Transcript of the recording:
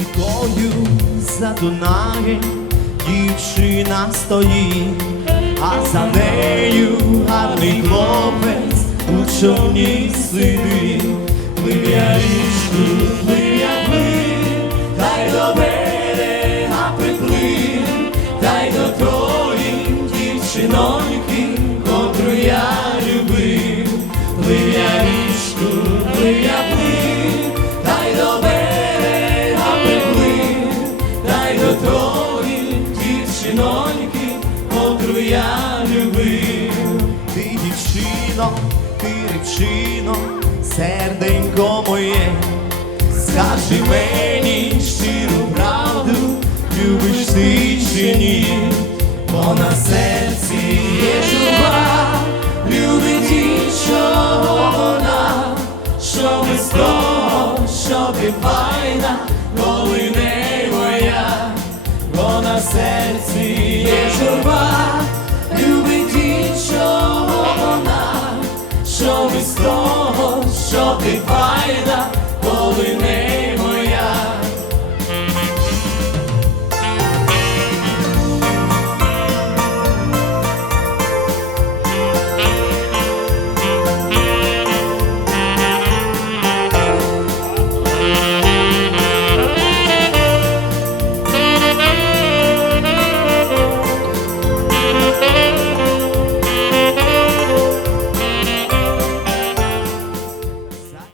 Рікою за Дунаєм дівчина стоїть, а за нею гарний хлопець у човні сидить. Плив я річку, плив я плив, та й до берега приплив, та й до тої дівчиноньки, котру я любив. Ти дівчино, ти речино, серденько моє, скажи мені щиру правду, любиш ти чи ні, бо на серці є журба, любить іншого вона, що без того, що ти файна, коли не моя, бо на серці є журба, без того, що ти файна,